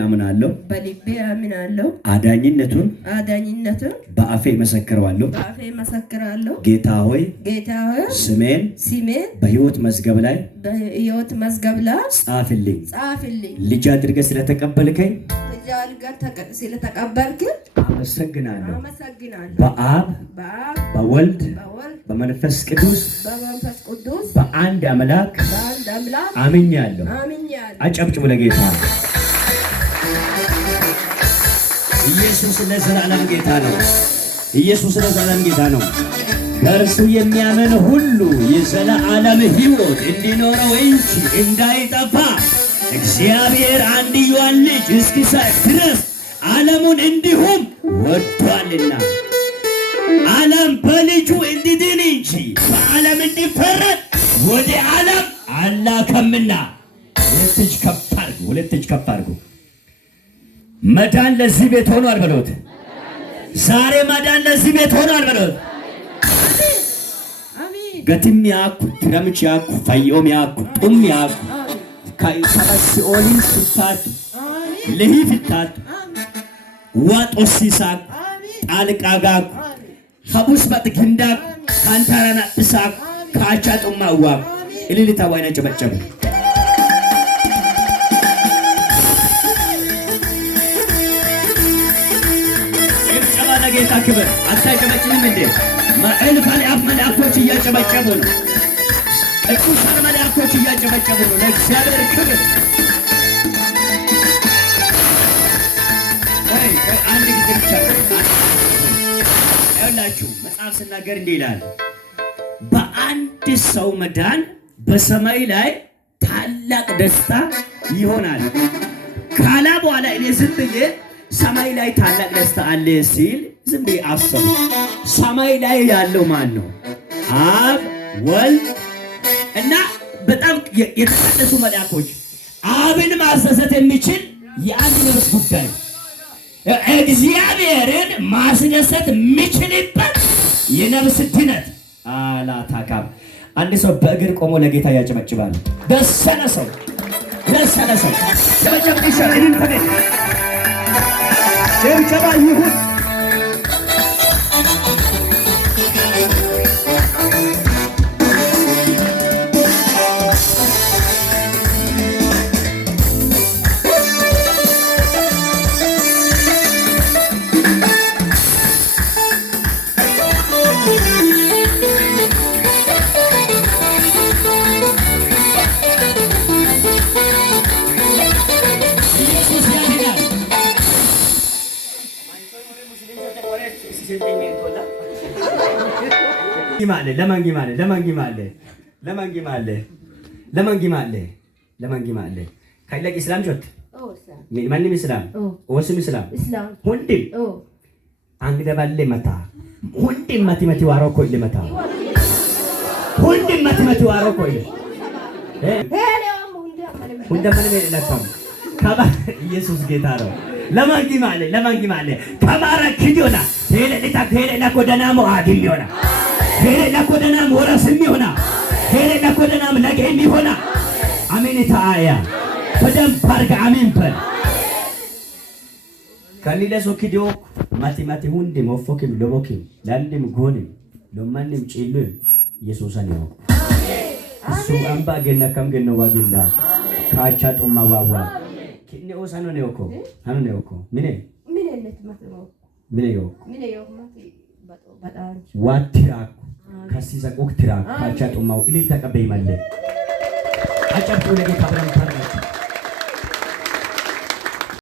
አምናለሁ በልቤ አምናለሁ አዳኝነቱን በአፌ መሰክራለሁ ጌታ ሆይ ስሜን በሕይወት መዝገብ ላይ ጻፍልኝ ልጅ አድርገህ ስለተቀበልከኝ አመሰግናለሁ በአብ በወልድ በመንፈስ ቅዱስ በአንድ አምላክ አምኛለሁ። አጨብጭቡ ለጌታ። ኢየሱስ ለዘላለም ጌታ ነው። ኢየሱስ ለዘላለም ጌታ ነው። ከእርሱ የሚያምን ሁሉ የዘላለም ሕይወት እንዲኖረው እንጂ እንዳይጠፋ እግዚአብሔር አንድያውን ልጅ እስኪሰጥ ድረስ ዓለሙን እንዲሁም ወዷልና ዓለም በልጁ እንዲድን እንጂ በዓለም እንዲፈረድ ወደ ዓለም አላከምና። ሁለት እጅ ከፍ አድርጉ። መዳን ለዚህ ቤት ሆኗል በሉት። ዛሬ መዳን ለዚህ ቤት ሆኗል በሉት። ገትም ያኩ ትረምች ያኩ ፈዮም ያኩ ጡም ያኩ ከሲኦል ፍታት ለሂ ፍታት ዋጦሲሳክ ጣልቃጋክ ሀቡስ በጥግንዳ ካንታራና እሳክ ካቻ ጡማዋ እልልታ ዋይና ጨበጨበ። ጌታ ክብር አታጨበጭንም እንዴ? እልፍ አእላፍ መላእክቶች እያጨበጨቡ ነው። ቅዱሳን መላእክቶች እያጨበጨቡ ነው ለእግዚአብሔር ክብር። አንድ ጊዜ ብቻ ያላችሁ መጽሐፍ ሲናገር እንዲህ ይላል፣ በአንድ ሰው መዳን በሰማይ ላይ ታላቅ ደስታ ይሆናል ካላ በኋላ እኔ ዝም ብዬ ሰማይ ላይ ታላቅ ደስታ አለ ሲል ዝም ብዬ አሰቡ። ሰማይ ላይ ያለው ማን ነው? አብ ወልድ እና በጣም የተቀደሱ መላእክቶች። አብን ማስደሰት የሚችል የአንድ ነፍስ ጉዳይ፣ እግዚአብሔርን ማስደሰት የሚችልበት የነፍስ ድነት አላታካም። አንድ ሰው በእግር ቆሞ ለጌታ ያጨበጭባል። ደሰነ ሰው ጨበጨብ ይሻላል። ጨብጨባ ይሁን። ለማንጊማለ ካይለቅ ኢስላም ጆት ማንም ኢስላም ወስም ኢስላም ሁንዲም አንግደ ባለ መታ ሁንዲም ማቲማቲ ዋሮ ኮይ ለመታ ሁንዲም ማቲማቲ ዋሮ ኮይ ሁንዲም ማንም ለታም ካባ ኢየሱስ ጌታ ነው። ለማንጊማለ ካባራ ኪዲዮና ሄለታ ኮደናሞ አዲሚዮና ሄለታ ኮደናሞ ወራስሚዮና ሄለታ ኮደናሞ ነገሚዮና አሜን ታአያ በደም ፓርክ አሜን በል ካኒለ ሶኪዲዮ ማቲማቲ ሁንዲ ሞፎኪም ሎቦኪም ላንዲም ጎኒም ሎማንም ጪሉ ኢየሱስን ነው እሱ አምባ ገና ከም ገና ዋጊላ ካቻ ጦማ ዋዋ ኪኒ ኦሳኖ ነውኮ አኑ ነውኮ ምን ማቲ በጣም ዋትራክ ከሲዛ ኦክትራ ካቻ ጦማው ኢሊ ተቀበይ ማለ አጨብጡ ለጌታ ብለን